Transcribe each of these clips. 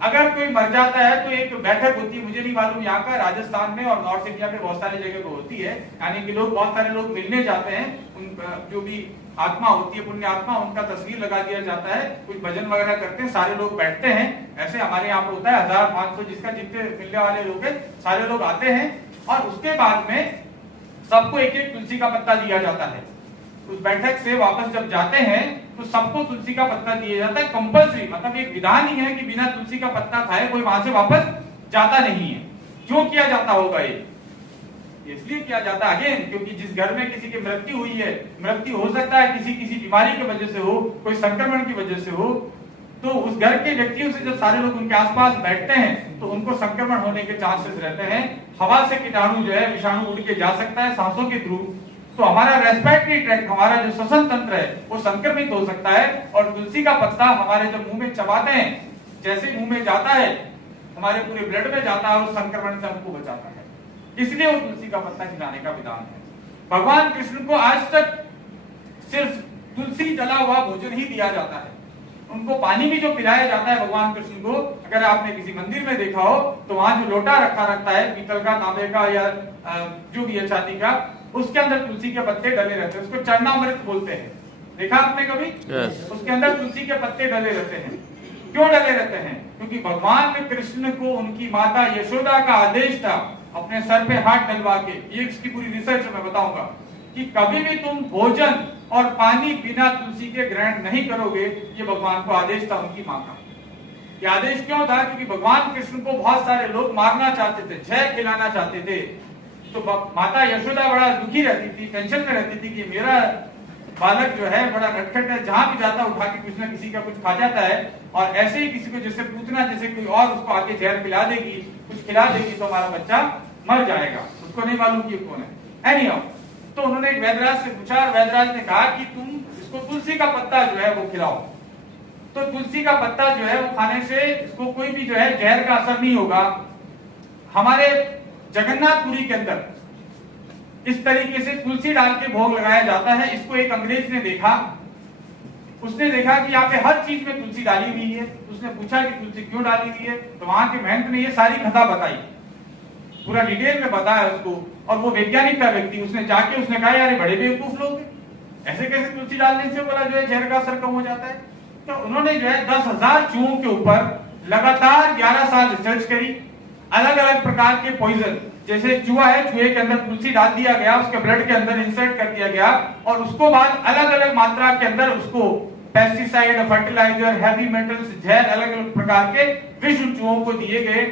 अगर कोई मर जाता है तो एक बैठक होती है, मुझे नहीं मालूम यहाँ का, राजस्थान में और नॉर्थ इंडिया में बहुत सारी जगह पे होती है, यानी कि लोग, बहुत सारे लोग मिलने जाते हैं, उन जो भी आत्मा होती है, पुण्य आत्मा, उनका तस्वीर लगा दिया जाता है, कुछ भजन वगैरह करते हैं, सारे लोग बैठते हैं। ऐसे हमारे यहाँ पे होता है 1500 जिसका जितने मिलने वाले लोग हैं सारे लोग आते हैं, और उसके बाद में सबको एक एक तुलसी का पत्ता दिया जाता है। उस बैठक से वापस जब जाते हैं तो सबको तुलसी का पत्ता दिया जाता है, कंपल्सरी, मतलब एक विधान ही है कि बिना तुलसी का पत्ता खाए कोई वहां से वापस जाता नहीं है। क्यों किया जाता होगा ये? इसलिए किया जाता है अगेन, क्योंकि जिस घर में किसी की मृत्यु हुई है, मृत्यु हो सकता है किसी बीमारी की वजह से हो, कोई संक्रमण की वजह से हो, तो उस घर के व्यक्तियों से जब सारे लोग उनके आसपास बैठते हैं तो उनको संक्रमण होने के चांसेस रहते हैं। हवा से कीटाणु जो है, विषाणु उड़ के जा सकता है सांसों के थ्रू, तो हमारा रेस्पिरेटरी ट्रैक्ट, हमारा जो श्वसन तंत्र है वो संक्रमित हो सकता है। और तुलसी का पत्ता हमारे जब मुंह में चबाते हैं, जैसे मुंह में जाता है हमारे पूरे ब्लड में जाता है और संक्रमण से हमको बचाता है, इसलिए वो तुलसी का पत्ता खिलाने का विधान है। भगवान कृष्ण को आज तक सिर्फ तुलसी जला हुआ भोजन ही दिया जाता है। उनको पानी भी जो पिलाया जाता है भगवान कृष्ण को, अगर आपने किसी मंदिर में देखा हो तो वहां जो लोटा रखा रहता है, पीतल का, तांबे का या जो भी है चांदी का, उसके अंदर तुलसी के पत्ते डले रहते हैं, उसको चरणामृत बोलते हैं। देखा आपने कभी? उसके अंदर तुलसी के पत्ते डले रहते हैं। क्यों डले रहते हैं? क्योंकि भगवान कृष्ण को उनकी माता यशोदा का आदेश था अपने सर पे हाथ डलवा के, ये इसकी पूरी रिसर्च मैं बताऊंगा, कि कभी भी तुम भोजन और पानी बिना तुलसी के ग्रहण नहीं करोगे। ये भगवान को आदेश था उनकी मां का। ये आदेश क्यों था? क्योंकि भगवान कृष्ण को बहुत सारे लोग मारना चाहते थे, जहर खिलाना चाहते थे, तो माता यशोदा बड़ा दुखी रहती थी, टेंशन में रहती थी कि मेरा बालक जो है बड़ा नटखट है, जहां भी जाता उठा के कुछ ना किसी का कुछ खा जाता है, और ऐसे ही किसी को जैसे पूछना, जैसे कोई और उसको आके जहर खिला देगी, कुछ खिला देगी तो हमारा बच्चा मर जाएगा, उसको नहीं मालूम कि कौन है। एनीहाउ, तो उन्होंने एक वैद्यराज से पूछा, वैद्यराज ने कहा कि तुम इसको तुलसी का पत्ता जो है वो खिलाओ। तो तुलसी का पत्ता जो है वो खाने से इसको कोई भी जो है जहर का असर नहीं होगा। हमारे जगन्नाथपुरी के अंदर इस तरीके से तुलसी डाल के भोग लगाया जाता है। इसको एक अंग्रेज ने देखा, उसने देखा कि यहाँ पे हर चीज में तुलसी डाली हुई है। उसने पूछा कि तुलसी क्यों डाली हुई है, तो वहां के महंत ने ये सारी कथा बताई, पूरा डिटेल में बताया उसको, और वो वैज्ञानिक था व्यक्ति, उसने जाके उसने कहा यार बड़े बेवकूफ लोग ऐसे कैसे तुलसी डालने से बोला जो है जहर का असर कम हो जाता है। तो उन्होंने जो है 10,000 चूहों के ऊपर लगातार 11 साल रिसर्च करी, अलग अलग प्रकार के पॉइजन, जैसे चूहा है, चूहे के अंदर तुलसी डाल दिया गया, उसके ब्लड के अंदर इंसर्ट कर दिया गया, और उसको बाद अलग अलग मात्रा के अंदर उसको पेस्टिसाइड, फर्टिलाइजर, हैवी मेटल्स, जहर अलग अलग प्रकार के विष चूहों को दिए गए।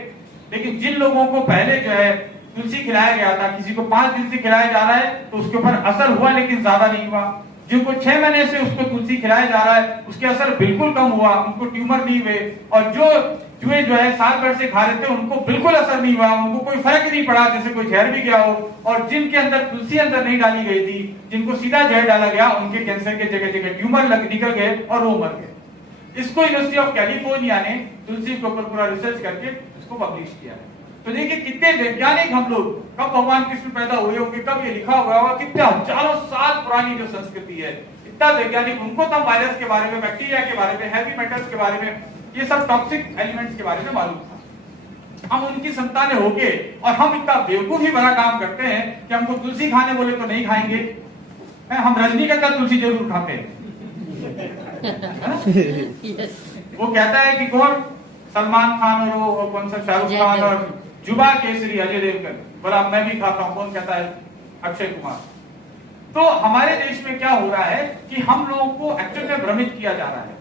लेकिन जिन लोगों को पहले जो है तुलसी खिलाया गया था, किसी को 5 दिन से खिलाया जा रहा है तो उसके ऊपर असर हुआ लेकिन ज्यादा नहीं हुआ। जिनको 6 महीने से उसको तुलसी खिलाया जा रहा है उसके असर बिल्कुल कम हुआ, उनको ट्यूमर नहीं हुए। और जो चूहे जो है साल भर से खा रहे थे उनको बिल्कुल असर नहीं हुआ, उनको कोई फर्क नहीं पड़ा, जैसे कोई जहर भी गया हो। और जिनके अंदर तुलसी अंदर नहीं डाली गई थी, जिनको सीधा जहर डाला गया, उनके कैंसर के जगह जगह ट्यूमर निकल गए और वो मर गए। इसको यूनिवर्सिटी ऑफ कैलिफोर्निया ने तुलसी के ऊपर पूरा रिसर्च करके इसको पब्लिश किया है। तो देखिए कितने वैज्ञानिक हम लोग, कब भगवान कृष्ण पैदा हुए होंगे, कब ये लिखा हुआ होगा, कितने हजारों साल पुरानी जो संस्कृति है, इतना वैज्ञानिक, उनको तो वायरस के बारे में, बैक्टीरिया के बारे में, हैवी मेटल्स के बारे में, ये सब टॉक्सिक एलिमेंट्स के बारे में मालूम था। हम उनकी संतानें होके और हम इतना बेवकूफी भरा काम करते हैं कि हमको तुलसी खाने बोले तो नहीं खाएंगे। हम रजनीगंधा तुलसी जरूर खाते हैं। वो कहता है कि कौन, सलमान खान और वो कौन सा शाहरुख खान और जुबा केसरी अजय देवगन, बोला मैं भी खाता हूं। कौन कहता है? अक्षय कुमार। तो हमारे देश में क्या हो रहा है कि हम लोगों को एक्चुअल में भ्रमित किया जा रहा है।